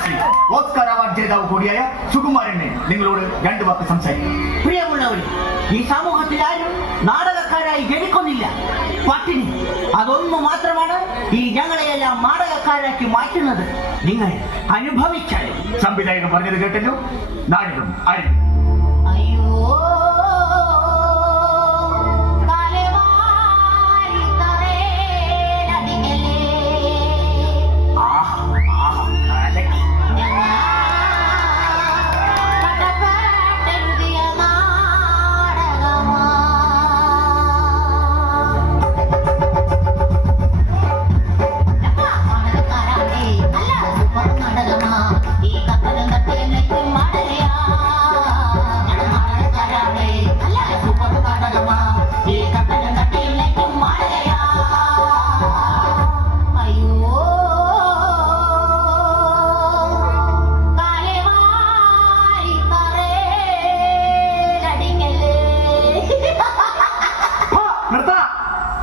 Padmashri Oscar award ജേതാവ് കൂടിയായ സുകുമാരനെ നിങ്ങളോട് രണ്ടു വാക്ക് സംസാരിക്കും. പ്രിയമുള്ളവർ, ഈ സമൂഹത്തിൽ ആരും നാടകക്കാരായി ജനിക്കുന്നില്ല. പട്ടിണി അതൊന്നു മാത്രമാണ് ഈ ഞങ്ങളെയെല്ലാം നാടകക്കാരാക്കി മാറ്റുന്നത്. നിങ്ങൾ അനുഭവിച്ചാലും. സംവിധായകൻ പറഞ്ഞത് കേട്ടല്ലോ. നാടകം ആരും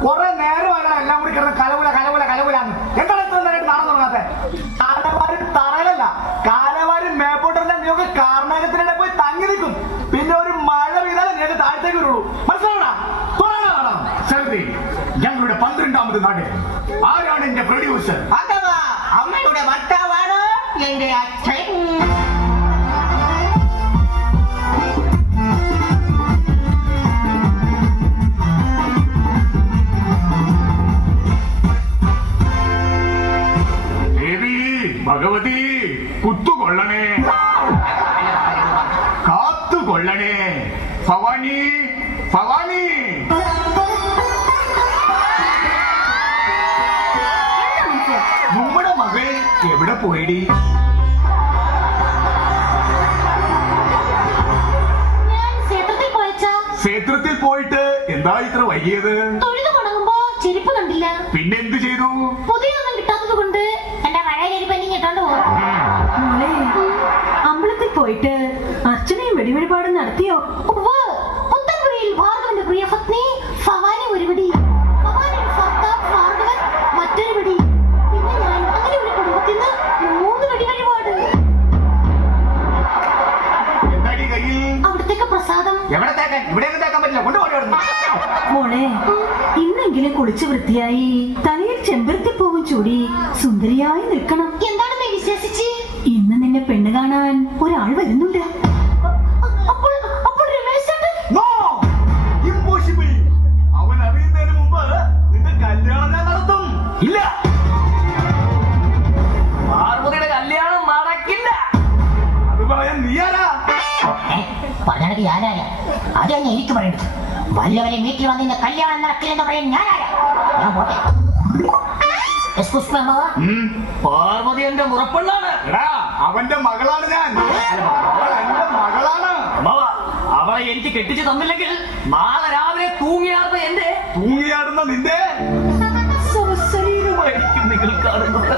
കുറെ നേരമാണ് എല്ലാം കൂടി കിടന്ന് കലവുല കലവുല കലവുലാന്ന്. എന്താണ് ഇത്ര നേരമായിട്ട് നാടകം തുടങ്ങാത്തെ? കാലവാരും തറയലല്ല, കാലവാരും മേപ്പോട്ടെന്ന നിങ്ങൾക്ക് കാർമേഘത്തിനിടെ പോയി തങ്ങി നിൽക്കും. പിന്നെ ഒരു മഴ പെയ്താലേ നിങ്ങൾക്ക് താഴത്തേക്ക് വരുള്ളൂ. മനസ്സിലാവണം. ഞങ്ങളുടെ 12ാമത് നാടകം. ആരാണ് എന്റെ പ്രൊഡ്യൂസർ? അഥവാ അമ്മയുടെ ഭർത്താവാണ് എന്റെ അച്ഛൻ. ഭഗവതി കുത്തുകൊള്ളണേ, കാത്തുകൊള്ളണേ. ഭവാനി ഭവാനി, നമ്മുടെ മകൾ എവിടെ പോയിടി? ക്ഷേത്രത്തിൽ പോയിട്ട് എന്താ ഇത്ര വൈകിയത്? ചെരുപ്പ് കണ്ടില്ല. പിന്നെ എന്ത് ചെയ്തു? പുതിയൊന്നും കിട്ടാത്തത് കൊണ്ട് എന്റെ പഴയ ചെരുപ്പ് എനിക്ക് കിട്ടാണ്ട് പോകും. അമ്പലത്തിൽ പോയിട്ട് അർച്ചനയും വെടിവെടിപാടും നടത്തിയോ? പുത്തൻപുരയിൽ ഭാർഗവന്റെ പ്രിയപത്നി ഭവാനി ഒരു പിടി, ഭവാനിയുടെ ഭർത്താവ് ഭാർഗവൻ മറ്റൊരു പിടി, പിന്നെ ഞാൻ. അങ്ങനെ ഒരു കുടുംബത്തിൽ നിന്ന് 3 വെടിവഴിപാട്. അവിടത്തേക്ക് പ്രസാദം. മോളെ, ഇന്നെങ്കിലും കുളിച്ച് വൃത്തിയായി തലയിൽ ചെമ്പരത്തിപ്പൂവും ചൂടി സുന്ദരിയായി നിൽക്കണം. എന്താണെന്ന് വിശ്വസിച്ച് ഇന്ന് നിന്നെ പെണ്ണ് കാണാൻ ഒരാൾ വരുന്നുണ്ട്. അപ്പോൾ രമേശ് അവൻ അറിയുന്നതിന് മുമ്പ് നിന്റെ കല്യാണം ഞാൻ നടത്തും. ഇല്ല, പാർവതിയുടെ കല്യാണം നടക്കില്ല. അത് പറയാൻ നീ ആരാ? പറഞ്ഞത് ഞാനായ അത് തന്നെ എനിക്ക് പറയണ്ടത്. വല്ലവരെ വീട്ടിൽ വന്നിന്റെ കല്യാണം നടക്കില്ലെന്ന് പറയാൻ ഞാനായ. ഞാൻ പോട്ടെ. പാർവതി എന്റെ മുറപ്പെണ്ണാണ്. അവന്റെ മകളാണ് ഞാൻ. എന്റെ മകളാണ്. അവളെ എനിക്ക് കെട്ടിച്ച് തന്നില്ലെങ്കിൽ നാളെ രാവിലെ തൂങ്ങിയാടുന്ന നിന്റെ ശരീരമായിരിക്കും നിങ്ങൾ കാണുന്നത്.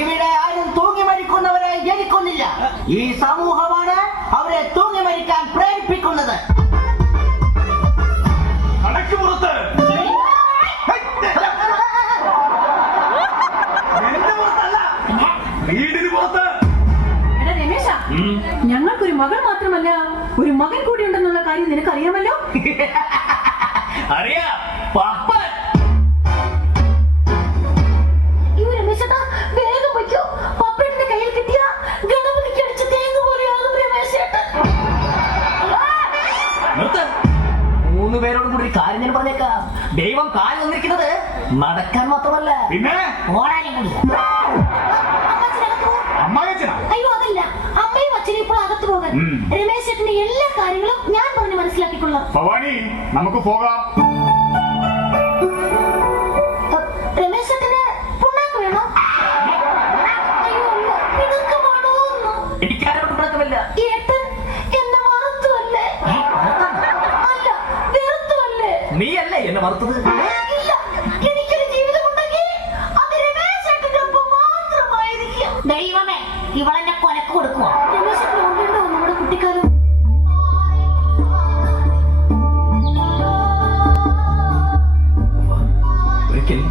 ഇവിടെ ആരും തൂങ്ങി മരിക്കുന്നവരെ ജനിക്കുന്നില്ല. ഈ സമൂഹമാണ് അവരെ തൂങ്ങി മരിക്കാൻ പ്രേരിപ്പിക്കുന്നത്. കണക്ക് പുറത്ത് വീടിന് പുറത്ത്. എടാ രമേശ, ഞങ്ങൾക്കൊരു മകൾ മാത്രമല്ല ഒരു മകൻ കൂടി ഉണ്ടെന്നുള്ള കാര്യം നിനക്കറിയാമല്ലോ. അറിയാം. പപ്പൻ വേഗം വയ്ക്കോ. പപ്പയുടെ കയ്യിൽ കിട്ടിയ ഗണപതിക്ക് അടിച്ച തേങ്ങ പോലെയാകും രമേശേട്ടൻ. 3 പേരോടും കൂടി ഒരു കാര്യം ഞാൻ പറഞ്ഞേക്കാം. ദൈവം കാല് വന്നിരിക്കുന്നത് നടക്കാൻ മാത്രമല്ല, പിന്നെ ഓടാനും കൂടി. അമ്മായച്ചനാ? അയ്യോ, അതല്ല. അമ്മയും അച്ഛനും ഇപ്പോൾ അകത്ത് പോകാൻ. രമേശേട്ടന്റെ എല്ലാ കാര്യങ്ങളും ഞാൻ പറഞ്ഞ് മനസ്സിലാക്കിക്കൊള്ളാം. ഭവാനി, നമുക്ക് പോകാം. രമേശേട്ടന് പുണ്ണാക്ക് വേണോ? അയ്യോ, പിണക്കമാണോ? എനിക്കാരോടും പിണക്കമില്ല. ഏട്ടൻ എന്നെ മറത്തുവല്ലേ? അല്ല, വെറുത്തുവല്ലേ? നീയല്ലേ എന്നെ മറുത്തത്? ഇല്ല, എനിക്കൊരു ജീവിതം ഉണ്ടെങ്കിൽ അത് രമേശേട്ടന്റെ ഒപ്പം മാത്രമായിരിക്കും. ദൈവമേ, ഇവളെന്നെ കൊലക്ക് കൊടുക്കുക. രമേശേട്ടൻ ഓർമ്മയുണ്ടോ നമ്മുടെ കുട്ടിക്കാലം? ഒരിക്കൽ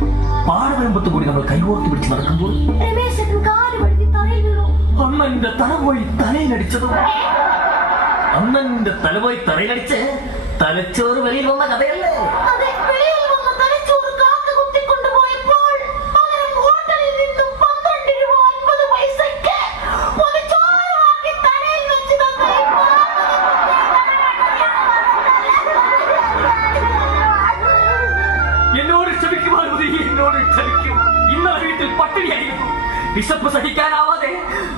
പാടവരമ്പത്ത് കൂടി നമ്മൾ കൈകോർത്ത് പിടിച്ച് നടക്കുമ്പോൾ രമേശൻ കാല് വഴുതി തറയിൽ വീണു. അണ്ണന്റെ തല പോയി തലയിലടിച്ചതും അണ്ണന്റെ തല പോയി തലയിലടിച്ച് തലച്ചോറ് വെളിയിൽ വന്ന കഥയല്ലേ? അതെ, വെളിയിൽ വന്ന തലച്ചോറ് കാക്ക കുത്തിക്കൊണ്ടുപോയപ്പോൾ പകരം ഹോട്ടലിൽ നിന്നും 12 രൂപ 50 പൈസയ്ക്ക് ഒരു ചോറ് വാങ്ങി തലയിൽ വെച്ച് തന്ന ഈ എന്നോട് ക്ഷമിക്കും പാർവതി, എന്നോട് ക്ഷമിക്കും. ഇന്നലെ വീട്ടിൽ പട്ടിണിയായിരുന്നു. വിശപ്പ് സഹിക്കാനാവാതെ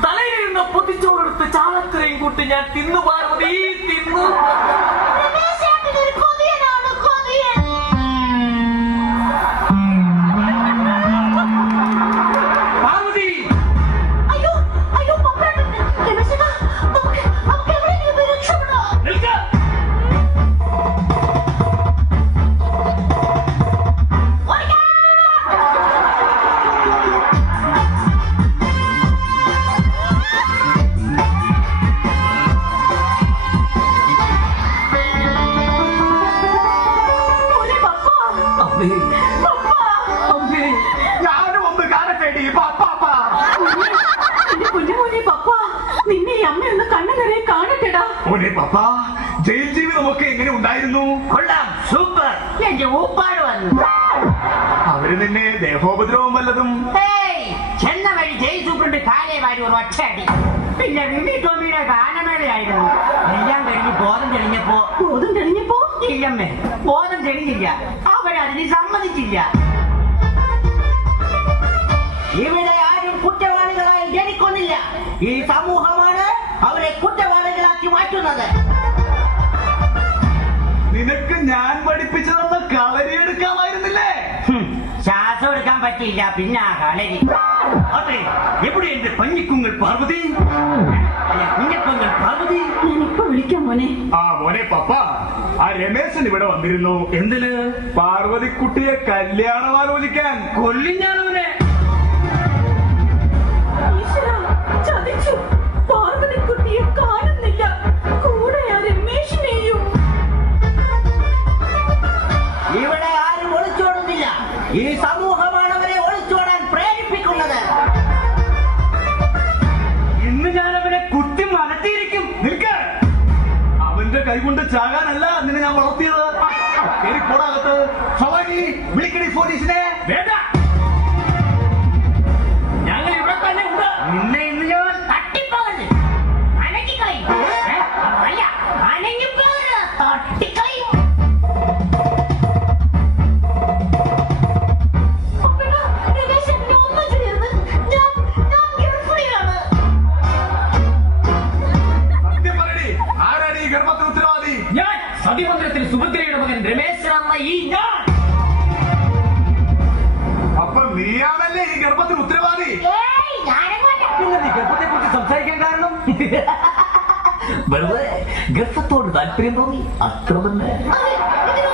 തലയിലിരുന്ന പൊതിച്ചോറെടുത്ത് ചാളക്കരയും കൂട്ടി ഞാൻ തിന്നു പാർവതി, തിന്നു. രമേശേട്ടൻ ഒരു കൊതിയനാണ്, കൊതിയൻ. പാർവതി അയ്യോ അയ്യോ പപ്പേട്ടൻ, രമേശേട്ടാ, നമുക്ക് എവിടെയെങ്കിലും പോയി രക്ഷപ്പെടാം. നിൽക്ക. മോനെ പപ്പ, അമ്മേ, അമ്മേ. ഞാനും ഒന്ന് കാണട്ടെടി പാപ്പാ. എന്റെ കുഞ്ഞുമോനെ പപ്പ, നിന്നെ ഈ അമ്മയൊന്ന് കണ്ണു നിറയെ കാണട്ടെടാ. മോനെ പാപ്പ, ജയിൽ ജീവിതമൊക്കെ എങ്ങനെ ഉണ്ടായിരുന്നു? കൊള്ളാം, സൂപ്പർ. എന്റെ ഊപ്പാട് വന്നു. അവര് നിന്നെ ദേഹോപദ്രവം വല്ലതും? ഹേയ്, ചെന്ന വഴി ജയിൽ സൂപ്രണ്ട് കാലേ വാരി ഒരു ഒറ്റയടി. പിന്നെ വിമി ടോമിയുടെ ഗാനമേളയായിരുന്നു. എല്ലാം കഴിഞ്ഞ് ബോധം തെളിഞ്ഞപ്പോ ബോധം തെളിഞ്ഞപ്പോ ഇല്ലമ്മേ, ബോധം തെളിഞ്ഞില്ല. അവരതിന് സമ്മതിച്ചില്ല. ഇവിടെ ആരും കുറ്റവാളികളായി ജനിക്കൊന്നില്ല. ഈ സമൂഹമാണ് അവരെ കുറ്റവാളികളാക്കി മാറ്റുന്നത്. നിനക്ക് ഞാൻ പഠിപ്പിച്ചു തന്ന കളരിയെടുക്കാമായിരുന്നില്ലേ? ശ്വാസം എടുക്കാൻ പറ്റില്ല, പിന്നെ ആ കളരി. അതെ, എവിടെ എന്റെ പഞ്ഞിക്കുങ്ങൾ പാർവതി? കുഞ്ഞപ്പങ്ങൾ പാർവതി. ഞാൻ ഇപ്പൊ വിളിക്കാം മോനെ. ആ മോനെ പപ്പ, ആ രമേശൻ ഇവിടെ വന്നിരുന്നു. എന്തിന്? പാർവതിക്കുട്ടിയെ കല്യാണം ആലോചിക്കാൻ. കൊല്ലും ഞാനവനെ. ഈശ്വരാ, ചതിച്ചു. പാർവതിക്കുട്ടിയെ കാണുന്നില്ല. കൂടെ ആ രമേശിനെയും. ഇവിടെ ആരും ഒളിച്ചോടുന്നില്ല. ഈ സമൂഹമാണ് അവരെ ഒളിച്ചോടാൻ പ്രേരിപ്പിക്കുന്നത്. ഇന്ന് ഞാൻ അവനെ കുത്തി മലത്തിയിരിക്കും. നിൽക്ക. അവന്റെ കൈകൊണ്ട് ചാകാനല്ല നിന്നെ ഞാൻ വളർത്തിയത്. പോടാകത്ത്. ഭവാനി, വിളിക്കടി പോലീസിനെ. വേണ്ട, ഞങ്ങൾ ഇവിടെ തന്നെ ഉണ്ട്. നിന്നെ ഇന്ന് ഞാൻ തട്ടിപ്പോകരുത്. അനങ്ങിക്കളയും. അല്ല, അനങ്ങിപ്പോകരുത്, തട്ടിക്കളയും. പപ്പേട്ടാ, രമേശേട്ടനെ ഒന്നും ചെയ്യരുത്. ഞാൻ ഗർഭിണിയാണ്. സത്യം പറയടി, ആരാണ് ഈ ഗർഭത്തിന് ഉത്തരവാദി? ഞാൻ സതിമന്ദിരത്തിൽ സുഭദ്രയുടെ മകൻ രമേശൻ എന്ന ഈ ഞാൻ. അപ്പൊ നീയാണല്ലേ ഈ ഗർഭത്തിന് ഉത്തരവാദി? ഏയ്, ഞാനെങ്ങോട്ടാ? പിന്നെ നീ ഗർഭത്തെ കുറിച്ച് സംസാരിക്കാൻ കാരണം വെറുതെ ഗർഭത്തോട് താല്പര്യം തോന്നി, അത്ര തന്നെ. അതെ, ഇതിന്